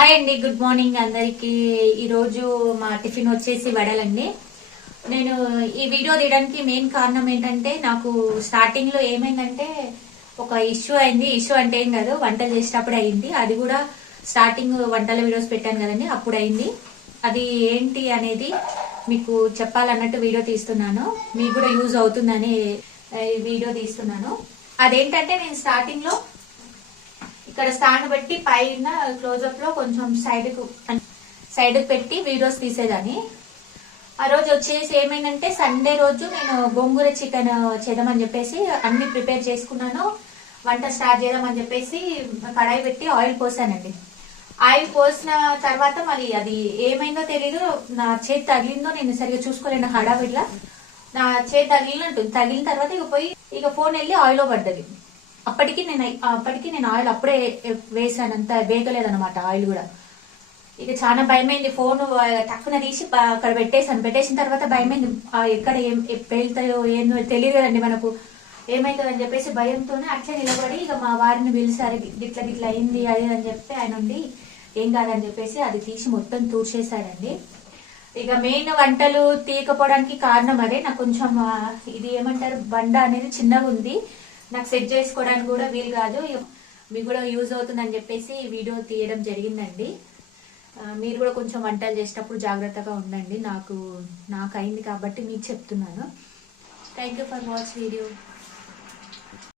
Hi అండి, good morning అందరికి. ఈరోజు మా టిఫిన్ వచ్చేసి వడలండి. నేను ఈ వీడియో తీయడానికి మెయిన్ కారణం ఏంటంటే, నాకు స్టార్టింగ్ లో ఏమైందంటే ఒక ఇష్యూ అయింది. ఇష్యూ అంటే ఏం కాదు, వంటలు చేసేటప్పుడు అయింది. అది కూడా స్టార్టింగ్ వంటల వీడియోస్ పెట్టాను కదండి, అప్పుడు అయింది. అది ఏంటి అనేది మీకు చెప్పాలన్నట్టు వీడియో తీస్తున్నాను. మీకు కూడా యూజ్ అవుతుందని ఈ వీడియో తీస్తున్నాను. అదేంటంటే, నేను స్టార్టింగ్ లో ఇక్కడ స్టాండ్ పెట్టి పైన క్లోజప్ లో కొంచెం సైడ్ పెట్టి వీడియోస్ తీసేదాన్ని. ఆ రోజు వచ్చేసి ఏమైందంటే, సండే రోజు నేను గోంగూర చికెన్ చేద్దామని చెప్పేసి అన్ని ప్రిపేర్ చేసుకున్నాను. వంట స్టార్ట్ చేద్దామని చెప్పేసి కడాయి పెట్టి ఆయిల్ పోసానండి. ఆయిల్ పోసిన తర్వాత మరి అది ఏమైందో తెలీదు, నా చేతి తగిలిందో నేను సరిగా చూసుకోలేను. హడావిడిలా నా చేతి తగిలిన తర్వాత ఇక ఫోన్ వెళ్ళి ఆయిల్ పడ్డది. అప్పటికి నేను ఆయిల్ అప్పుడే వేసాను, అంత వేగలేదనమాట ఆయిల్ కూడా. ఇక చాలా భయమైంది. ఫోన్ టక్కున తీసి అక్కడ పెట్టేసిన తర్వాత భయమైంది. ఎక్కడ ఏం పేలుతాయో ఏందో తెలియదు కదండి మనకు, ఏమైతుందని చెప్పేసి భయంతోనే అట్లే నిలబడి ఇక మా వారిని పిలిచారు. గిట్ల అయింది అది అని చెప్తే ఆయన ఉండి ఏం కాదని చెప్పేసి అది తీసి మొత్తం తూర్చేశాడండి. ఇక మెయిన్ వంటలు తీయకపోవడానికి కారణం అదే. నాకు కొంచెం ఇది ఏమంటారు, బండ అనేది చిన్నగా ఉంది, నాకు సెట్ చేసుకోవడానికి కూడా వీలు కాదు. మీకు కూడా యూజ్ అవుతుందని చెప్పేసి ఈ వీడియో తీయడం జరిగిందండి. మీరు కూడా కొంచెం వంటలు చేసేటప్పుడు జాగ్రత్తగా ఉండండి. నాకు అయింది కాబట్టి మీకు చెప్తున్నాను. Thank you for watch video.